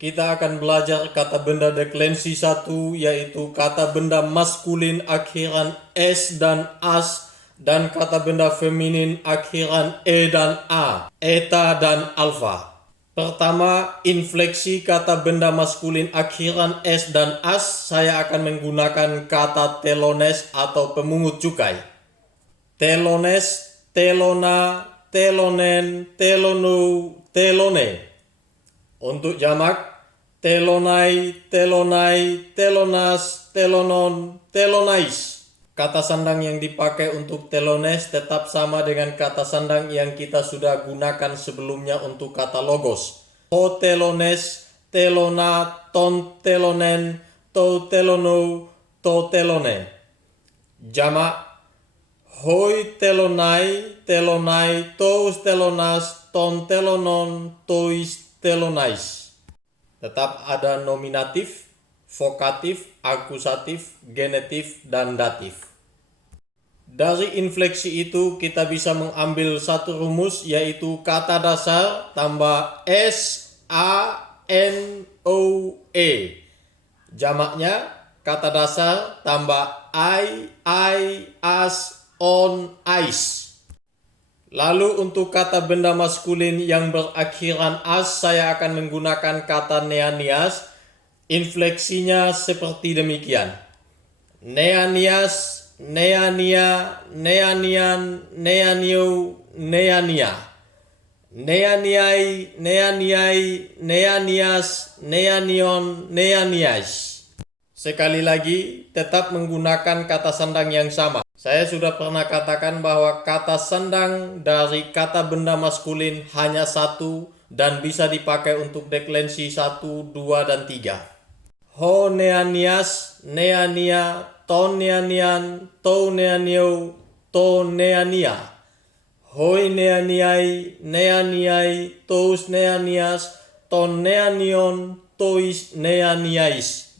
Kita akan belajar kata benda deklensi 1, yaitu kata benda maskulin akhiran S dan AS, dan kata benda feminin akhiran E dan A, eta dan alfa. Pertama, infleksi kata benda maskulin akhiran S dan AS, saya akan menggunakan kata telones atau pemungut cukai. Telones, telona, telonen, telonu, telone. Untuk jamak, telonai, telonai, telonas, telonon, telonais. Kata sandang yang dipakai untuk telones tetap sama dengan kata sandang yang kita sudah gunakan sebelumnya untuk kata logos. Ho telones, telona, ton telonen, to telono, to telone. Jamak, hoi telonai, telonai, tous telonas, ton telonon, tois telonais. Tetap ada nominatif, vokatif, akusatif, genetif, dan datif. Dari infleksi itu kita bisa mengambil satu rumus, yaitu kata dasar tambah S, A, N, O, E. Jamaknya kata dasar tambah I, as, on, ice. Lalu untuk kata benda maskulin yang berakhiran as, saya akan menggunakan kata neanias. Infleksinya seperti demikian. Neanias, neania, neanian, neanio, neania. Neaniai, neaniai, neanias, neanion, neaniais. Sekali lagi, tetap menggunakan kata sandang yang sama. Saya sudah pernah katakan bahwa kata sandang dari kata benda maskulin hanya satu dan bisa dipakai untuk deklensi 1, 2, dan 3. Ho neanias, neania, ton neanian, to neanio, to neania. Hoi neaniai, neaniai, tos neanias, ton neanion, tois neaniais.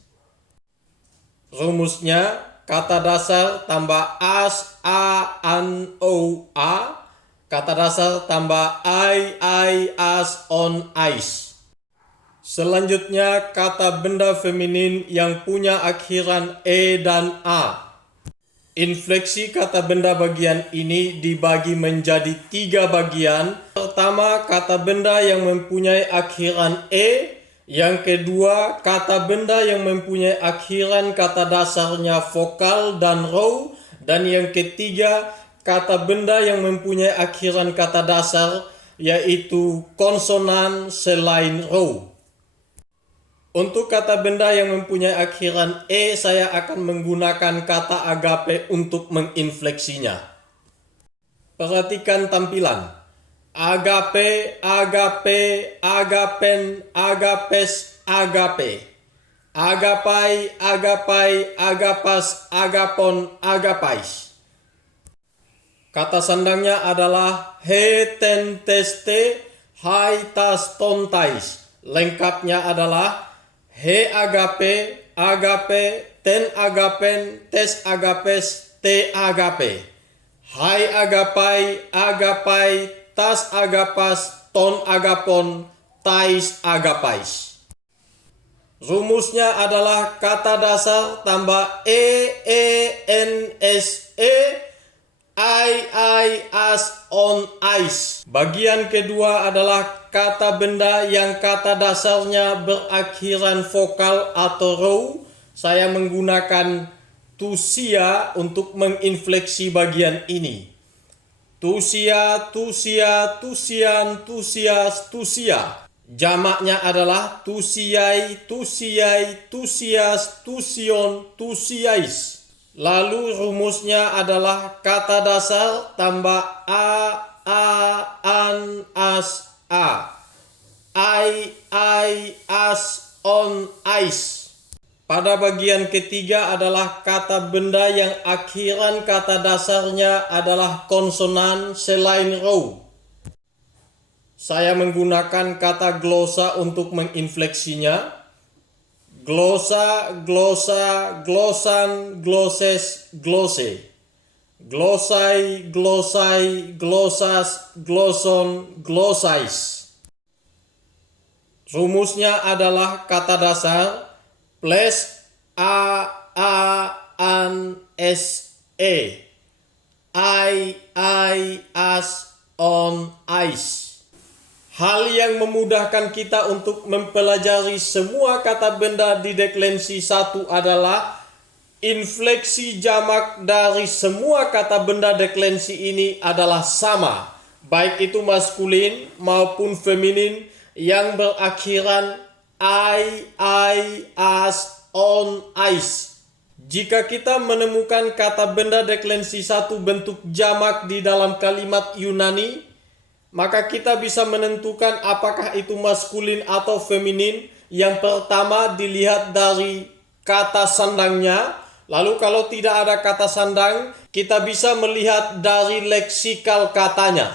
Rumusnya, kata dasar tambah as, a, an, o, a. Kata dasar tambah I, as, on, ice. Selanjutnya, kata benda feminin yang punya akhiran E dan A. Infleksi kata benda bagian ini dibagi menjadi 3 bagian. Pertama, kata benda yang mempunyai akhiran E. Yang kedua, kata benda yang mempunyai akhiran kata dasarnya vokal dan row. Dan yang ketiga, kata benda yang mempunyai akhiran kata dasar yaitu konsonan selain row. Untuk kata benda yang mempunyai akhiran E, saya akan menggunakan kata agape untuk menginfleksinya. Perhatikan tampilan. Agape, agape, agapen, agapes, agape. Agapai, agapai, agapas, agapon, agapais. Kata sandangnya adalah he, ten, teste, hai, tas, tontais. Lengkapnya adalah he agape, agape, ten agapen, tes agapes, te agape. Hai agapai, agapai, tas agapas, ton agapon, tais agapais. Rumusnya adalah kata dasar tambah n, s, I, as, on, ice. Bagian kedua adalah kata benda yang kata dasarnya berakhiran vokal atau row. Saya menggunakan tusia untuk menginfleksi bagian ini. Tusia, tusia, tusian, tusias, tusia. Jamaknya adalah tusiai, tusiai, tusias, tusion, tusiais. Lalu rumusnya adalah kata dasar tambah a, an, as, a. I, as, on, ice. Pada bagian ketiga adalah kata benda yang akhiran kata dasarnya adalah konsonan selain row. Saya menggunakan kata glosa untuk menginfleksinya. Glosa, glosa, glosan, gloses, glose. Glosai, glosai, glosas, gloson, glosais. Rumusnya adalah kata dasar plus an s e. As on ice. Hal yang memudahkan kita untuk mempelajari semua kata benda di deklensi 1 adalah infleksi jamak dari semua kata benda deklensi ini adalah sama, baik itu maskulin maupun feminin yang berakhiran as, on, ice. Jika kita menemukan kata benda deklensi 1 bentuk jamak di dalam kalimat Yunani, maka kita bisa menentukan apakah itu maskulin atau feminin. Yang pertama dilihat dari kata sandangnya. Lalu kalau tidak ada kata sandang, kita bisa melihat dari leksikal katanya.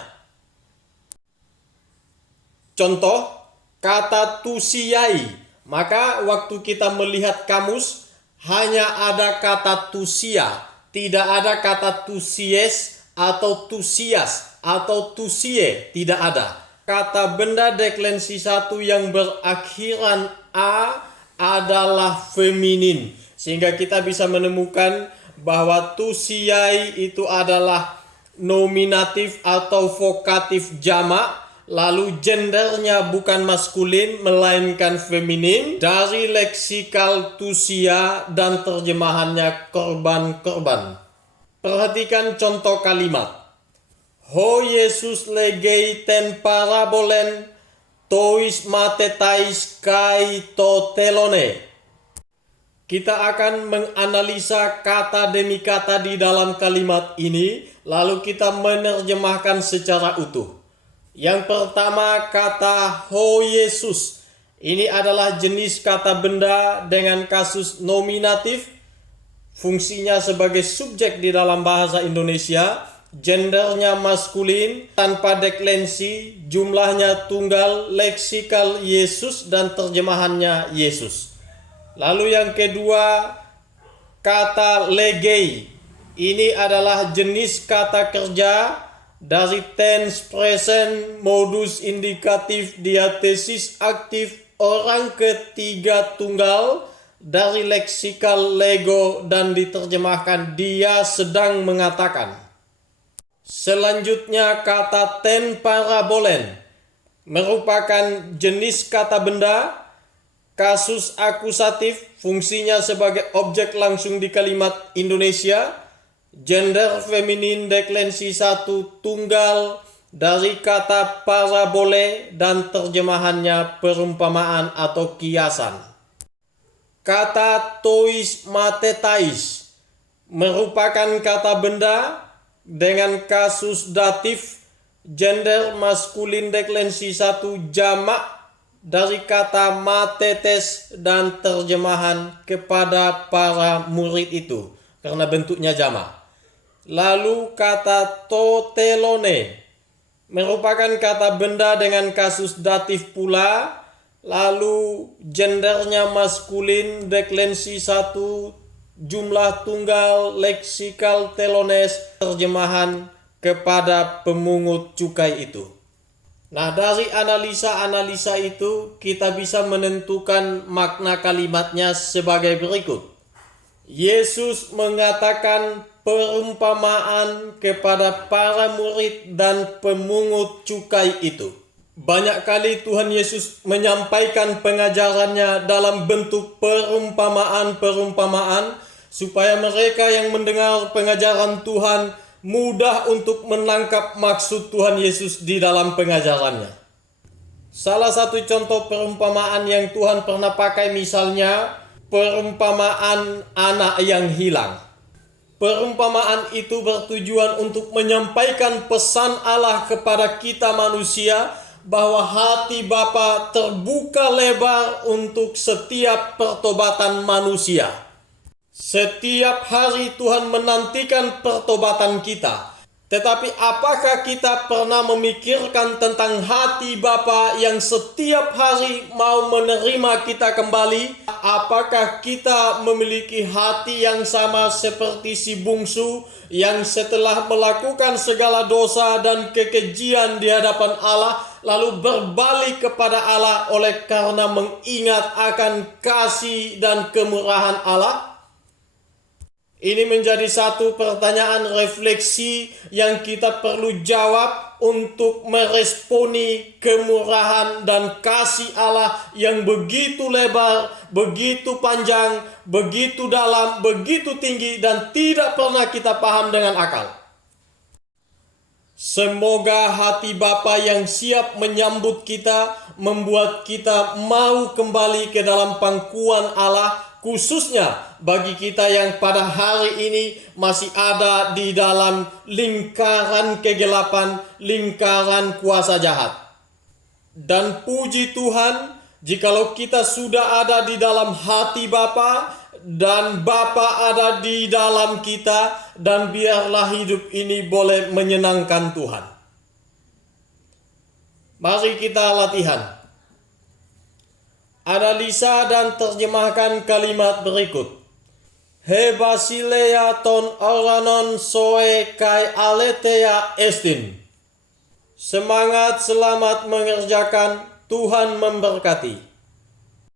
Contoh, kata tusiai. Maka waktu kita melihat kamus, hanya ada kata tusia, tidak ada kata tusies atau tusias atau tusie, tidak ada. Kata benda deklensi 1 yang berakhiran a adalah feminin, sehingga kita bisa menemukan bahwa tusiai itu adalah nominatif atau vokatif jamak. Lalu gendernya bukan maskulin melainkan feminin dari leksikal tusia dan terjemahannya korban-korban. Perhatikan contoh kalimat. Ho Yesus legei ten parabolen tois matetais kai to telone. Kita akan menganalisa kata demi kata di dalam kalimat ini, lalu kita menerjemahkan secara utuh. Yang pertama, kata Ho Yesus. Ini adalah jenis kata benda dengan kasus nominatif. Fungsinya sebagai subjek di dalam bahasa Indonesia. Gendernya maskulin, tanpa deklensi, jumlahnya tunggal, leksikal Yesus dan terjemahannya Yesus. Lalu yang kedua, kata legei. Ini adalah jenis kata kerja dari tense present, modus indikatif, diatesis aktif, orang ketiga tunggal, dari leksikal lego dan diterjemahkan dia sedang mengatakan. Selanjutnya kata ten parabolen merupakan jenis kata benda, kasus akusatif, fungsinya sebagai objek langsung di kalimat Indonesia. Gender feminin deklensi 1 tunggal dari kata parabole dan terjemahannya perumpamaan atau kiasan. Kata tois matetais merupakan kata benda dengan kasus datif, gender maskulin deklensi 1 jamak dari kata matetes dan terjemahan kepada para murid itu karena bentuknya jamak. Lalu kata totelone merupakan kata benda dengan kasus datif pula, lalu gendernya maskulin deklensi 1 jumlah tunggal, leksikal telones, terjemahan kepada pemungut cukai itu. Nah, dari analisa-analisa itu kita bisa menentukan makna kalimatnya sebagai berikut. Yesus mengatakan perumpamaan kepada para murid dan pemungut cukai itu. Banyak kali Tuhan Yesus menyampaikan pengajarannya dalam bentuk perumpamaan-perumpamaan supaya mereka yang mendengar pengajaran Tuhan mudah untuk menangkap maksud Tuhan Yesus di dalam pengajarannya. Salah satu contoh perumpamaan yang Tuhan pernah pakai misalnya perumpamaan anak yang hilang. Perumpamaan itu bertujuan untuk menyampaikan pesan Allah kepada kita manusia bahwa hati Bapa terbuka lebar untuk setiap pertobatan manusia. Setiap hari Tuhan menantikan pertobatan kita. Tetapi apakah kita pernah memikirkan tentang hati Bapa yang setiap hari mau menerima kita kembali? Apakah kita memiliki hati yang sama seperti si bungsu yang setelah melakukan segala dosa dan kekejian di hadapan Allah, lalu berbalik kepada Allah oleh karena mengingat akan kasih dan kemurahan Allah? Ini menjadi satu pertanyaan refleksi yang kita perlu jawab untuk meresponi kemurahan dan kasih Allah yang begitu lebar, begitu panjang, begitu dalam, begitu tinggi, dan tidak pernah kita paham dengan akal. Semoga hati Bapa yang siap menyambut kita membuat kita mau kembali ke dalam pangkuan Allah, khususnya bagi kita yang pada hari ini masih ada di dalam lingkaran kegelapan, lingkaran kuasa jahat. Dan puji Tuhan, jikalau kita sudah ada di dalam hati Bapa dan Bapa ada di dalam kita, dan biarlah hidup ini boleh menyenangkan Tuhan. Mari kita latihan. Analisa dan terjemahkan kalimat berikut. He basilea ton oranon soe kai aletea estin. Semangat selamat mengerjakan, Tuhan memberkati.